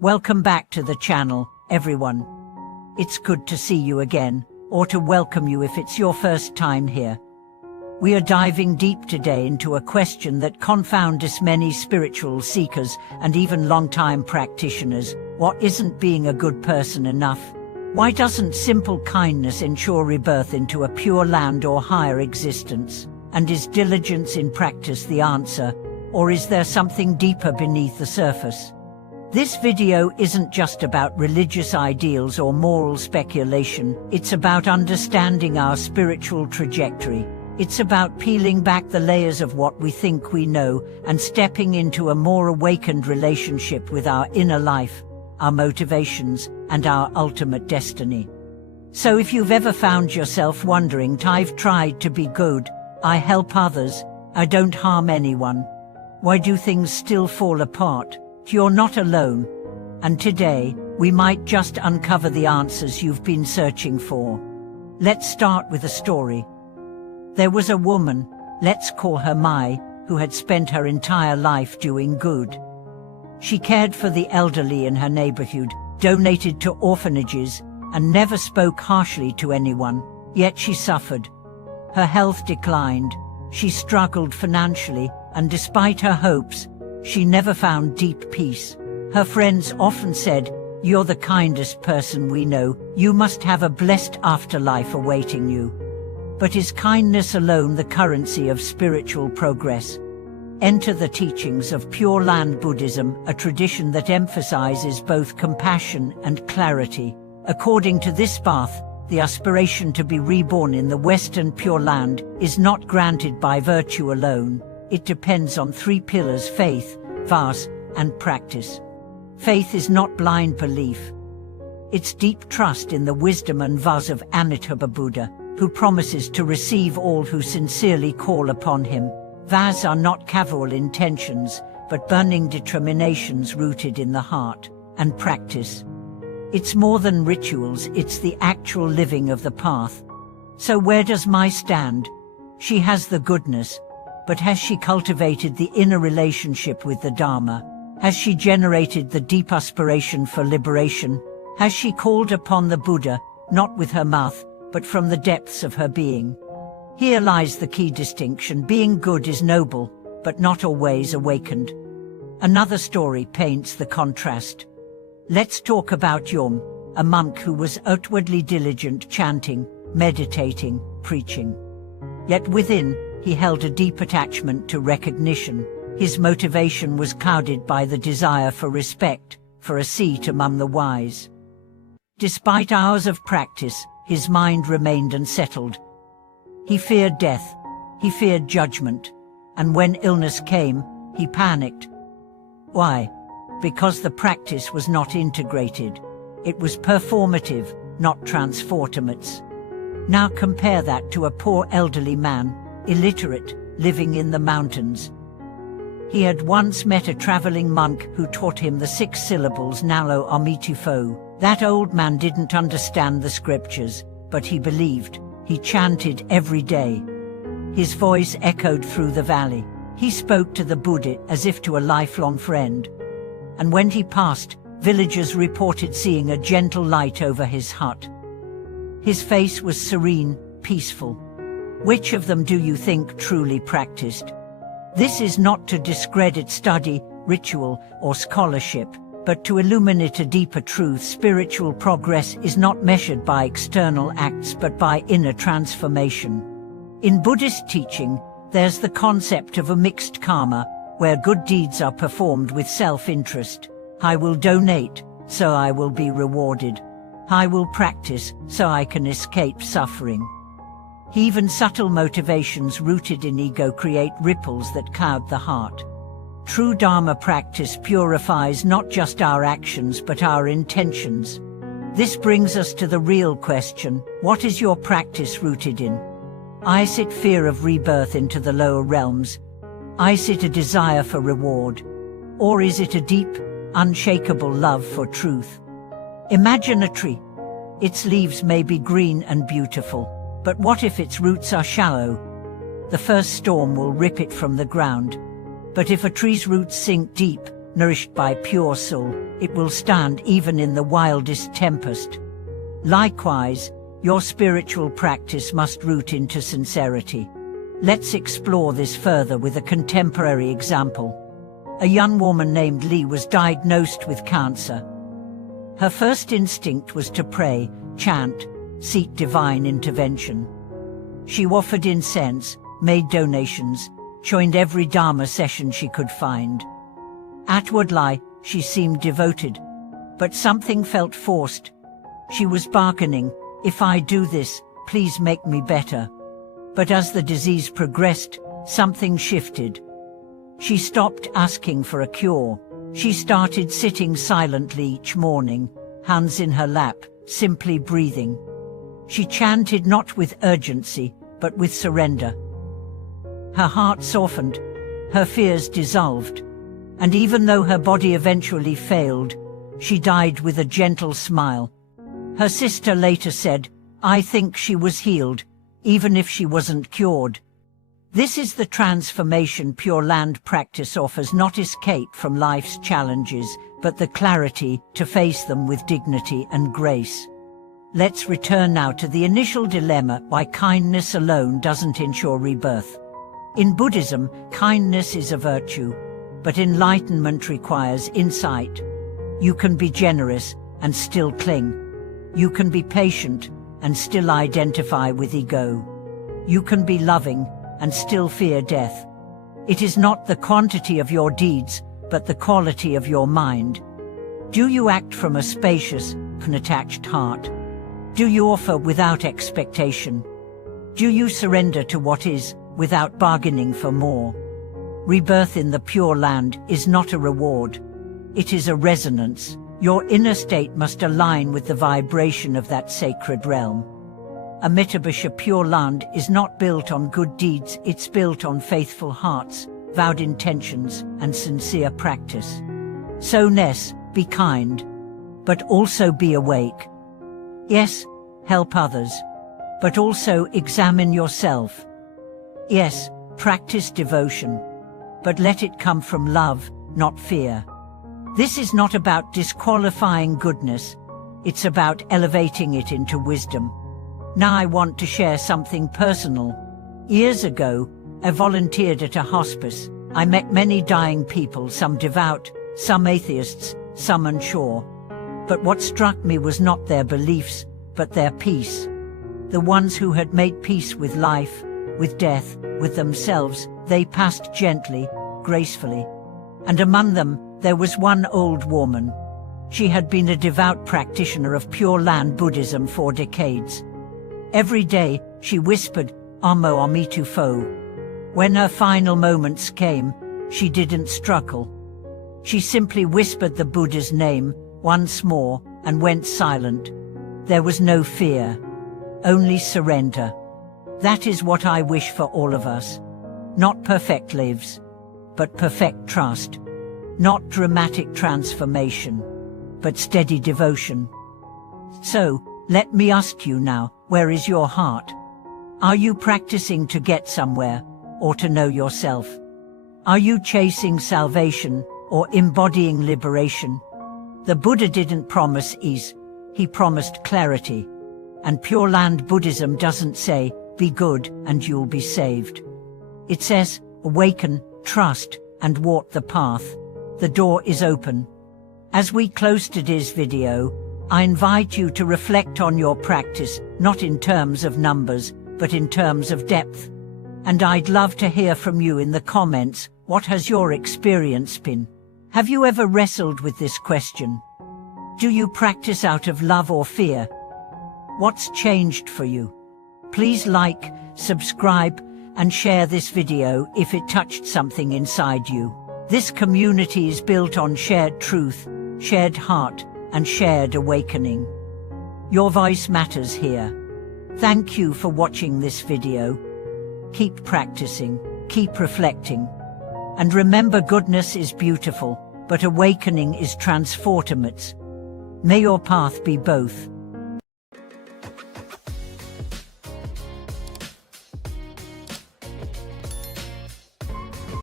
Welcome back to the channel, everyone. It's good to see you again, or to welcome you if it's your first time here. We are diving deep today into a question that confounds many spiritual seekers and even long-time practitioners. What isn't being a good person enough? Why doesn't simple kindness ensure rebirth into a pure land or higher existence? And is diligence in practice the answer, or is there something deeper beneath the surface? This video isn't just about religious ideals or moral speculation, it's about understanding our spiritual trajectory. It's about peeling back the layers of what we think we know and stepping into a more awakened relationship with our inner life, our motivations, and our ultimate destiny. So if you've ever found yourself wondering, I've tried to be good, I help others, I don't harm anyone, why do things still fall apart? You're not alone. And today, we might just uncover the answers you've been searching for. Let's start with a story. There was a woman, let's call her Mai, who had spent her entire life doing good. She cared for the elderly in her neighborhood, donated to orphanages, and never spoke harshly to anyone, yet she suffered. Her health declined, she struggled financially, and despite her hopes, she never found deep peace. Her friends often said, "You're the kindest person we know, you must have a blessed afterlife awaiting you." But is kindness alone the currency of spiritual progress? Enter the teachings of Pure Land Buddhism, a tradition that emphasizes both compassion and clarity. According to this path, the aspiration to be reborn in the Western Pure Land is not granted by virtue alone. It depends on three pillars: faith, vas, and practice. Faith is not blind belief. It's deep trust in the wisdom and vas of Amitabha Buddha, who promises to receive all who sincerely call upon him. Vas are not casual intentions, but burning determinations rooted in the heart. And practice. It's more than rituals, it's the actual living of the path. So where does Mai stand? She has the goodness, but has she cultivated the inner relationship with the Dharma? Has she generated the deep aspiration for liberation? Has she called upon the Buddha, not with her mouth, but from the depths of her being? Here lies the key distinction: being good is noble, but not always awakened. Another story paints the contrast. Let's talk about Yom, a monk who was outwardly diligent, chanting, meditating, preaching. Yet within, he held a deep attachment to recognition. His motivation was clouded by the desire for respect, for a seat among the wise. Despite hours of practice, his mind remained unsettled. He feared death, he feared judgment, and when illness came, he panicked. Why? Because the practice was not integrated. It was performative, not transformative. Now compare that to a poor elderly man, illiterate, living in the mountains. He had once met a traveling monk who taught him the 6 syllables Nalo Amitufo. That old man didn't understand the scriptures, but he believed. He chanted every day. His voice echoed through the valley. He spoke to the Buddha as if to a lifelong friend. And when he passed, villagers reported seeing a gentle light over his hut. His face was serene, peaceful. Which of them do you think truly practiced? This is not to discredit study, ritual, or scholarship, but to illuminate a deeper truth. Spiritual progress is not measured by external acts but by inner transformation. In Buddhist teaching, there's the concept of a mixed karma, where good deeds are performed with self-interest. I will donate, so I will be rewarded. I will practice, so I can escape suffering. Even subtle motivations rooted in ego create ripples that cloud the heart. True Dharma practice purifies not just our actions but our intentions. This brings us to the real question: what is your practice rooted in? Is it fear of rebirth into the lower realms? Is it a desire for reward? Or is it a deep, unshakable love for truth? Imagine a tree. Its leaves may be green and beautiful. But what if its roots are shallow? The first storm will rip it from the ground. But if a tree's roots sink deep, nourished by pure soul, it will stand even in the wildest tempest. Likewise, your spiritual practice must root into sincerity. Let's explore this further with a contemporary example. A young woman named Lee was diagnosed with cancer. Her first instinct was to pray, chant, seek divine intervention. She offered incense, made donations, joined every Dharma session she could find. Outwardly, she seemed devoted, but something felt forced. She was bargaining, "If I do this, please make me better." But as the disease progressed, something shifted. She stopped asking for a cure. She started sitting silently each morning, hands in her lap, simply breathing. She chanted not with urgency, but with surrender. Her heart softened, her fears dissolved, and even though her body eventually failed, she died with a gentle smile. Her sister later said, "I think she was healed, even if she wasn't cured." This is the transformation Pure Land practice offers, not escape from life's challenges, but the clarity to face them with dignity and grace. Let's return now to the initial dilemma: why kindness alone doesn't ensure rebirth. In Buddhism, kindness is a virtue, but enlightenment requires insight. You can be generous and still cling. You can be patient and still identify with ego. You can be loving and still fear death. It is not the quantity of your deeds, but the quality of your mind. Do you act from a spacious, unattached heart? Do you offer without expectation? Do you surrender to what is, without bargaining for more? Rebirth in the Pure Land is not a reward. It is a resonance. Your inner state must align with the vibration of that sacred realm. A Metaphysics Pure Land is not built on good deeds, it's built on faithful hearts, vowed intentions, and sincere practice. So be kind, but also be awake. Yes, help others, but also examine yourself. Yes, practice devotion, but let it come from love, not fear. This is not about disqualifying goodness, it's about elevating it into wisdom. Now I want to share something personal. Years ago, I volunteered at a hospice. I met many dying people, some devout, some atheists, some unsure. But what struck me was not their beliefs, but their peace. The ones who had made peace with life, with death, with themselves, they passed gently, gracefully. And among them, there was one old woman. She had been a devout practitioner of Pure Land Buddhism for decades. Every day, she whispered, "Amo Amitufo." When her final moments came, she didn't struggle. She simply whispered the Buddha's name once more and went silent. There was no fear, only surrender. That is what I wish for all of us. Not perfect lives, but perfect trust. Not dramatic transformation, but steady devotion. So, let me ask you now, where is your heart? Are you practicing to get somewhere, or to know yourself? Are you chasing salvation, or embodying liberation? The Buddha didn't promise ease, he promised clarity. And Pure Land Buddhism doesn't say, "Be good and you'll be saved." It says, "Awaken, trust, and walk the path." The door is open. As we close today's video, I invite you to reflect on your practice, not in terms of numbers, but in terms of depth. And I'd love to hear from you in the comments. What has your experience been? Have you ever wrestled with this question? Do you practice out of love or fear? What's changed for you? Please like, subscribe, and share this video if it touched something inside you. This community is built on shared truth, shared heart, and shared awakening. Your voice matters here. Thank you for watching this video. Keep practicing, keep reflecting. And remember, goodness is beautiful, but awakening is transformative. May your path be both.